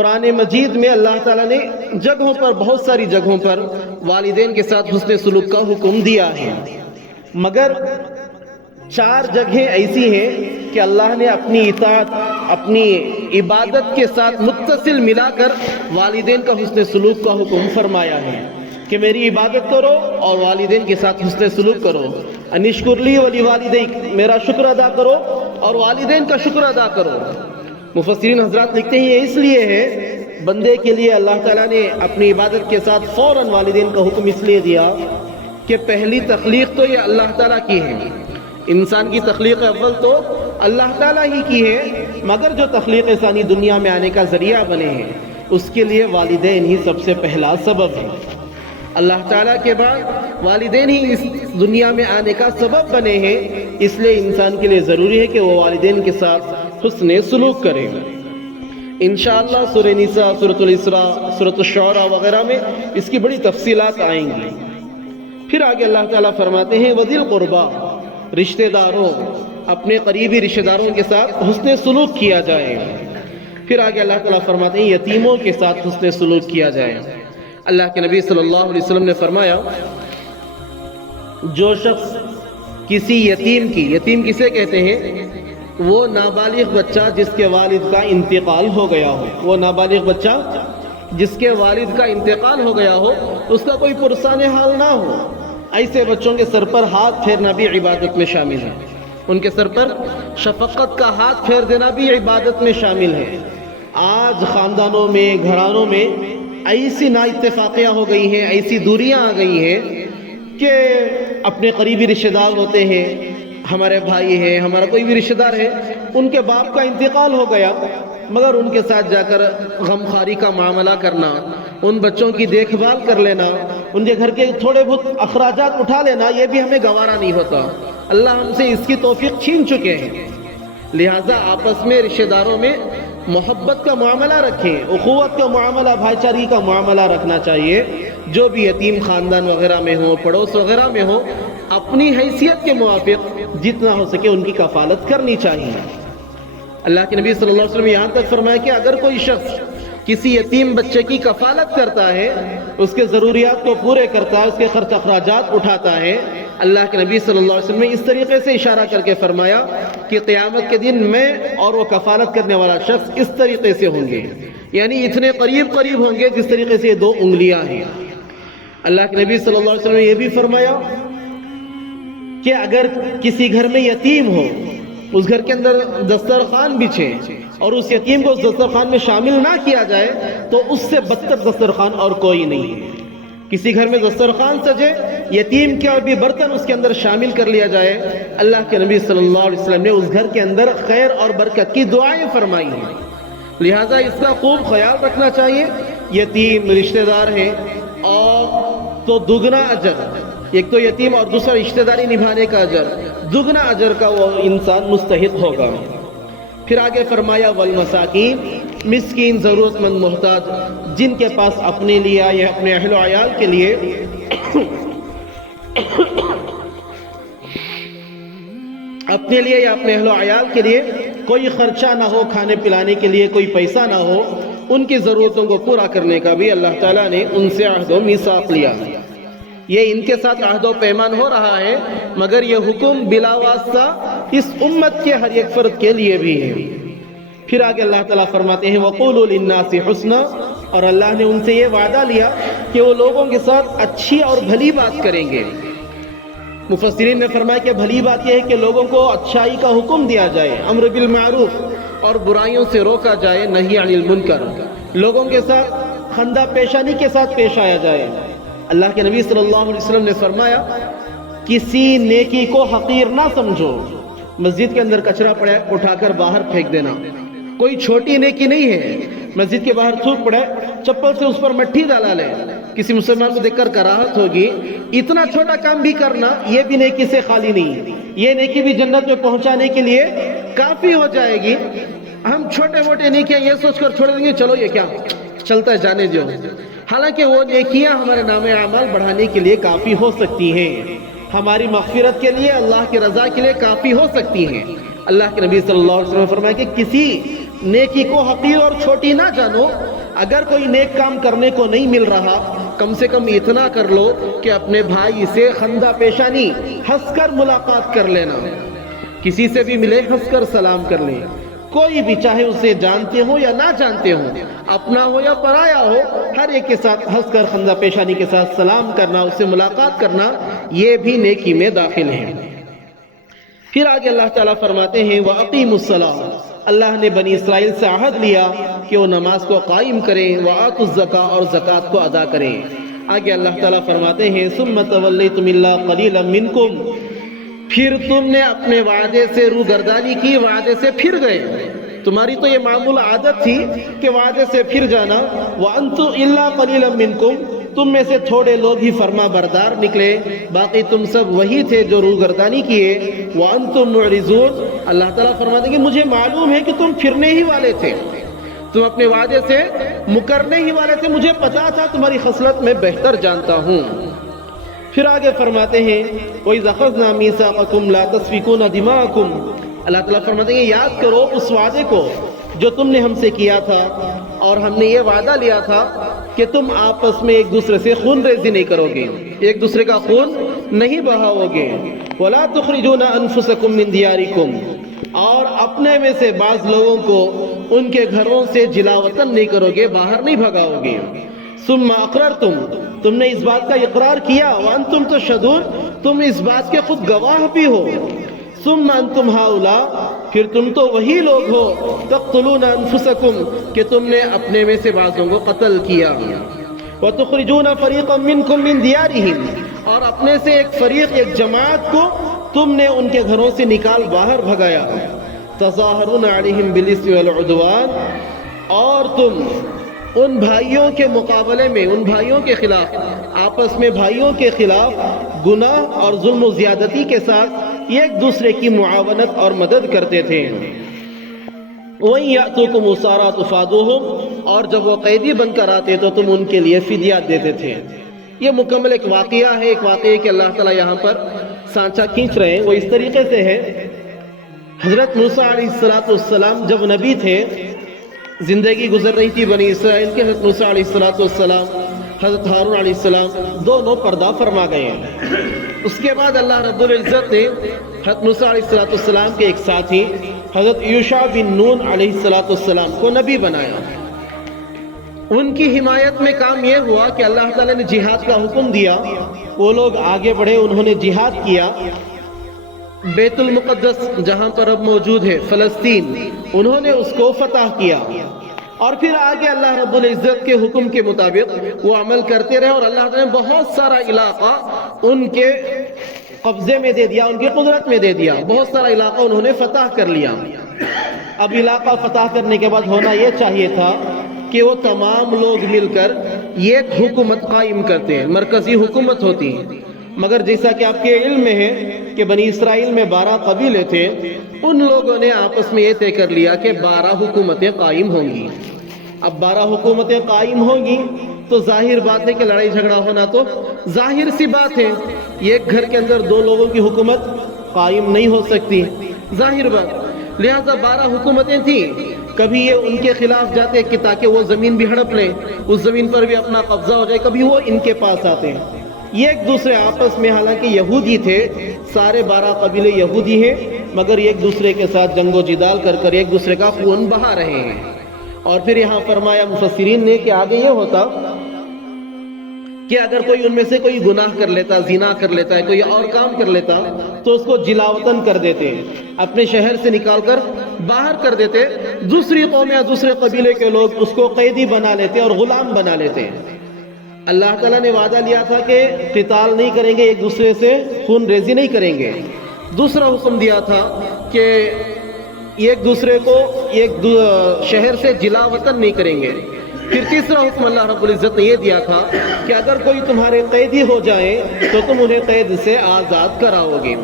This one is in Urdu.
قرآن مجید میں اللہ تعالیٰ نے جگہوں پر، بہت ساری جگہوں پر والدین کے ساتھ حسن سلوک کا حکم دیا ہے، مگر 4 جگہیں ایسی ہیں کہ اللہ نے اپنی اطاعت، اپنی عبادت کے ساتھ متصل ملا کر والدین کا حسن سلوک کا حکم فرمایا ہے کہ میری عبادت کرو اور والدین کے ساتھ حسن سلوک کرو۔ انشکر لی ولی والدیک، میرا شکر ادا کرو اور والدین کا شکر ادا کرو۔ مفسرین حضرات لکھتے ہیں یہ اس لیے ہے، بندے کے لیے اللہ تعالیٰ نے اپنی عبادت کے ساتھ فوراً والدین کا حکم اس لیے دیا کہ پہلی تخلیق تو یہ اللہ تعالیٰ کی ہے، انسان کی تخلیق اول تو اللہ تعالیٰ ہی کی ہے، مگر جو تخلیق ثانی دنیا میں آنے کا ذریعہ بنے ہیں اس کے لیے والدین ہی سب سے پہلا سبب ہے۔ اللہ تعالیٰ کے بعد والدین ہی اس دنیا میں آنے کا سبب بنے ہیں، اس لیے انسان کے لیے ضروری ہے کہ وہ والدین کے ساتھ حسن سلوک کرے۔ انشاءاللہ سورہ نساء، سورۃ الاسراء، سورۃ الشعراء وغیرہ میں اس کی بڑی تفصیلات آئیں گی۔ پھر آگے اللہ تعالیٰ فرماتے ہیں وَذِی الْقُرْبَى، رشتہ داروں، اپنے قریبی رشتہ داروں کے ساتھ حسن سلوک کیا جائے۔ پھر آگے اللہ تعالیٰ فرماتے ہیں یتیموں کے ساتھ حسن سلوک کیا جائے۔ اللہ کے نبی صلی اللہ علیہ وسلم نے فرمایا جو شخص کسی یتیم کسے کہتے ہیں؟ وہ نابالغ بچہ جس کے والد کا انتقال ہو گیا ہو، وہ نابالغ بچہ جس کے والد کا انتقال ہو گیا ہو، اس کا کوئی پرسان حال نہ ہو، ایسے بچوں کے سر پر ہاتھ پھیرنا بھی عبادت میں شامل ہے، ان کے سر پر شفقت کا ہاتھ پھیر دینا بھی عبادت میں شامل ہے۔ آج خاندانوں میں، گھرانوں میں ایسی نا اتفاقیاں ہو گئی ہیں، ایسی دوریاں آ گئی ہیں کہ اپنے قریبی رشتہ دار ہوتے ہیں، ہمارے بھائی ہیں، ہمارا کوئی بھی رشتہ دار ہے، ان کے باپ کا انتقال ہو گیا، مگر ان کے ساتھ جا کر غمخواری کا معاملہ کرنا، ان بچوں کی دیکھ بھال کر لینا، ان کے گھر کے تھوڑے بہت اخراجات اٹھا لینا، یہ بھی ہمیں گوارا نہیں ہوتا۔ اللہ ہم سے اس کی توفیق چھین چکے ہیں۔ لہٰذا آپس میں رشتہ داروں میں محبت کا معاملہ رکھیں، اخوت کا معاملہ، بھائی چارگی کا معاملہ رکھنا چاہیے۔ جو بھی یتیم خاندان وغیرہ میں ہو، پڑوس وغیرہ میں ہو، اپنی حیثیت کے موافق جتنا ہو سکے ان کی کفالت کرنی چاہیے۔ اللہ کے نبی صلی اللہ علیہ وسلم یہاں تک فرمایا کہ اگر کوئی شخص کسی یتیم بچے کی کفالت کرتا ہے، اس کے ضروریات کو پورے کرتا ہے، اس کے خرچ اخراجات اٹھاتا ہے، اللہ کے نبی صلی اللہ علیہ وسلم نے اس طریقے سے اشارہ کر کے فرمایا کہ قیامت کے دن میں اور وہ کفالت کرنے والا شخص اس طریقے سے ہوں گے، یعنی اتنے قریب ہوں گے جس طریقے سے 2 انگلیاں ہیں۔ اللہ کے نبی صلی اللہ علیہ وسلم نے یہ بھی فرمایا کہ اگر کسی گھر میں یتیم ہو، اس گھر کے اندر دسترخوان بچھے اور اس یتیم کو اس دسترخوان میں شامل نہ کیا جائے تو اس سے بدتر دسترخوان اور کوئی نہیں ہے۔ کسی گھر میں دسترخوان سجے، یتیم کا بھی برتن اس کے اندر شامل کر لیا جائے، اللہ کے نبی صلی اللہ علیہ وسلم نے اس گھر کے اندر خیر اور برکت کی دعائیں فرمائی ہیں۔ لہٰذا اس کا خوب خیال رکھنا چاہیے۔ یتیم رشتہ دار ہیں اور تو دگنا اجر، ایک تو یتیم اور دوسرا رشتہ داری نبھانے کا اجر، دگنا اجر کا وہ انسان مستحق ہوگا۔ پھر آگے فرمایا والمساکین، مسکین، ضرورت مند، محتاج، جن کے پاس اپنے لیے یا اپنے اہل و عیال کے لیے اپنے لیے یا اپنے اہل و عیال کے لیے کوئی خرچہ نہ ہو، کھانے پلانے کے لیے کوئی پیسہ نہ ہو، ان کی ضرورتوں کو پورا کرنے کا بھی اللہ تعالیٰ نے ان سے عہد و میثاق لیا۔ یہ ان کے ساتھ عہد و پیمان ہو رہا ہے، مگر یہ حکم بلا واسطہ اس امت کے ہر ایک فرد کے لیے بھی ہے۔ پھر آگے اللہ تعالیٰ فرماتے ہیں وَقُولُوا لِلنَّاسِ حُسْنًا، اور اللہ نے ان سے یہ وعدہ لیا کہ وہ لوگوں کے ساتھ اچھی اور بھلی بات کریں گے۔ مفسرین نے فرمایا کہ بھلی بات یہ ہے کہ لوگوں کو اچھائی کا حکم دیا جائے، امر بالمعروف، اور برائیوں سے روکا جائے، نہی عن المنکر، لوگوں کے ساتھ خندہ پیشانی کے ساتھ پیش آیا جائے۔ اللہ کے نبی صلی اللہ علیہ وسلم نے فرمایا کسی نیکی کو حقیر نہ سمجھو۔ مسجد کے اندر کچرا پڑا ہے، اٹھا کر باہر پھینک دینا کوئی چھوٹی نیکی نہیں ہے۔ مسجد کے باہر تھوک پڑا ہے، چپل سے اس پر مٹی ڈالا لے، کسی مسلمان کو دیکھ کر کراہت ہوگی، اتنا چھوٹا کام بھی کرنا یہ بھی نیکی سے خالی نہیں، یہ نیکی بھی جنت میں پہنچانے کے لیے کافی ہو جائے گی۔ ہم چھوٹے موٹے نیکیاں یہ سوچ کر چھوڑ دیں گے چلو یہ کیا چلتا ہے جانے جو، حالانکہ وہ نیکیاں ہمارے نام اعمال بڑھانے کے لیے کافی ہو سکتی ہیں، ہماری مغفرت کے لیے، اللہ کی رضا کے لیے کافی ہو سکتی ہیں۔ اللہ کے نبی صلی اللہ علیہ وسلم نے فرمایا کہ کسی نیکی کو حقیر اور چھوٹی نہ جانو. اگر کوئی نیک کام کرنے کو نہیں مل رہا کم سے کم اتنا کر لو کہ اپنے بھائی سے خندہ پیشانی ہنس کر ملاقات کر لینا. کسی سے بھی ملے ہنس کر سلام کر لیں. کوئی بھی چاہے اسے جانتے ہو یا نہ جانتے ہو, اپنا ہو یا پرایا ہو, ہر ایک کے ساتھ ہنس کر خندہ پیشانی کے ساتھ سلام کرنا, اس سے ملاقات کرنا, یہ بھی نیکی میں داخل ہے. پھر آگے اللہ تعالیٰ فرماتے ہیں وَأَقِيمُوا الصَّلَاةَ, اللہ نے بنی اسرائیل سے عہد لیا کہ وہ نماز کو قائم کریں, وَآتُوا الزَّكَاةَ, اور زکوٰۃ کو ادا کریں. آگے اللہ تعالیٰ فرماتے ہیں ثُمَّ تَوَلَّيْتُمْ إِلَّا قَلِيلًا مِّنكُمْ, پھر تم نے اپنے وعدے سے روگردانی کی, وعدے سے پھر گئے. تمہاری تو یہ معمول عادت تھی کہ وعدے سے پھر جانا. وَأَنْتُمْ إِلَّا قَلِيلًا مِّنكُمْ, تم میں سے تھوڑے لوگ ہی فرما بردار نکلے, باقی تم سب وہی تھے جو روگردانی کیے. وَأَنْتُمْ مُعْرِضُونَ, اللہ تعالیٰ فرماتے ہیں کہ مجھے معلوم ہے کہ تم پھرنے ہی والے تھے, تم اپنے وعدے سے مکرنے ہی والے تھے, مجھے پتا تھا, تمہاری خصلت میں بہتر جانتا ہوں. پھر آگے فرماتے ہیں وَإِذْ أَخَذْنَا مِيثَاقَكُمْ لَا تَسْفِكُونَ دِمَاءَكُمْ, اللہ تعالیٰ فرماتے ہیں یاد کرو اس وعدے کو جو تم نے ہم سے کیا تھا, اور ہم نے یہ وعدہ لیا تھا کہ تم آپس میں ایک دوسرے سے خون ریزی نہیں کرو گے, ایک دوسرے کا خون نہیں بہاؤ گے. وَلَا تُخْرِجُونَ أَنفُسَكُمْ مِنْ دِيَارِكُمْ, اور اپنے میں سے بعض لوگوں کو ان کے گھروں سے جلا وطن نہیں کرو گے, باہر نہیں بھگاؤ گے. ثُمَّ أَقْرَرْتُمْ, تم نے اس بات کا اقرار کیا. وَأَنْتُمْ تَشْهَدُونَ, تم اس بات کے خود گواہ بھی ہو. ثُمَّ أَنْتُمْ هَؤُلَاء, پھر تم تو وہی لوگ ہو, تَقْتُلُونَ أَنفُسَكُمْ, کہ تم نے اپنے میں سے بعضوں کو قتل کیا. وَتُخْرِجُونَ فَرِيقًا مِّنْكُمْ مِنْ دِيَارِهِمْ, اور اپنے سے ایک فریق, ایک جماعت کو تم نے ان کے گھروں سے نکال باہر بھگایا. تَظَاهَرُونَ عَلَيْهِمْ بِالْإِثْمِ وَالْعُدْوَانِ, اور تم ان بھائیوں کے مقابلے میں, ان بھائیوں کے خلاف, آپس میں بھائیوں کے خلاف گناہ اور ظلم و زیادتی کے ساتھ ایک دوسرے کی معاونت اور مدد کرتے تھے. وَإِن يَأْتُوكُمْ أُسَارَىٰ تُفَادُوهُمْ, اور جب وہ قیدی بن کر آتے تو تم ان کے لیے فدیہ دیتے تھے. یہ مکمل ایک واقعہ ہے, ایک واقعے کہ اللہ تعالیٰ یہاں پر سانچہ کھینچ رہے ہیں. وہ اس طریقے سے ہے, حضرت موسیٰ علیہ السلام جب نبی تھے, زندگی گزر رہی تھی بنی اسرائیل کے, حضرت موسیٰ علیہ السلام, حضرت ہارون علیہ السلام دونوں پردہ فرما گئے ہیں. اس کے بعد اللہ رب العزت نے حضرت موسیٰ علیہ السلام کے ایک ساتھی حضرت یوشع بن نون علیہ السلام کو نبی بنایا. ان کی حمایت میں کام یہ ہوا کہ اللہ تعالیٰ نے جہاد کا حکم دیا, وہ لوگ آگے بڑھے, انہوں نے جہاد کیا. بیت المقدس جہاں پر اب موجود ہے فلسطین, انہوں نے اس کو فتح کیا, اور پھر آگے اللہ رب العزت کے حکم کے مطابق وہ عمل کرتے رہے, اور اللہ تعالیٰ نے بہت سارا علاقہ ان کے قبضے میں دے دیا, ان کی قدرت میں دے دیا. بہت سارا علاقہ انہوں نے فتح کر لیا. اب علاقہ فتح کرنے کے بعد ہونا یہ چاہیے تھا کہ وہ تمام لوگ مل کر ایک حکومت قائم کرتے ہیں, مرکزی حکومت ہوتی ہے. مگر جیسا کہ آپ کے علم میں ہے کہ بنی اسرائیل میں 12 قبیلے تھے, ان لوگوں نے آپس میں یہ طے کر لیا کہ 12 حکومتیں قائم ہوں گی. اب 12 حکومتیں قائم ہوں گی تو ظاہر بات ہے کہ لڑائی جھگڑا ہونا تو ظاہر سی بات ہے. ایک گھر کے اندر 2 لوگوں کی حکومت قائم نہیں ہو سکتی, ظاہر بات. لہذا 12 حکومتیں تھیں. کبھی یہ ان کے خلاف جاتے کہ تاکہ وہ زمین بھی ہڑپ لیں, اس زمین پر بھی اپنا قبضہ ہو جائے, کبھی وہ ان کے پاس آتے ہیں. یہ ایک دوسرے آپس میں, حالانکہ یہودی تھے, سارے 12 قبیلے یہودی ہیں, مگر ایک دوسرے کے ساتھ جنگ و جدال کر کر ایک دوسرے کا خون بہا رہے ہیں. اور پھر یہاں فرمایا مفسرین نے کہ آگے یہ ہوتا کہ اگر کوئی ان میں سے کوئی گناہ کر لیتا, زنا کر لیتا ہے, کوئی اور کام کر لیتا, تو اس کو جلاوطن کر دیتے, اپنے شہر سے نکال کر باہر کر دیتے. دوسری قوم یا دوسرے قبیلے کے لوگ اس کو قیدی بنا لیتے اور غلام بنا لیتے. اللہ تعالیٰ نے وعدہ لیا تھا کہ قتال نہیں کریں گے, ایک دوسرے سے خون ریزی نہیں کریں گے. دوسرا حکم دیا تھا کہ ایک دوسرے کو ایک شہر سے جلا وطن نہیں کریں گے. پھر تیسرا حکم اللہ رب العزت نے یہ دیا تھا کہ اگر کوئی تمہارے قیدی ہو جائے تو تم انہیں قید سے آزاد کراؤ گے.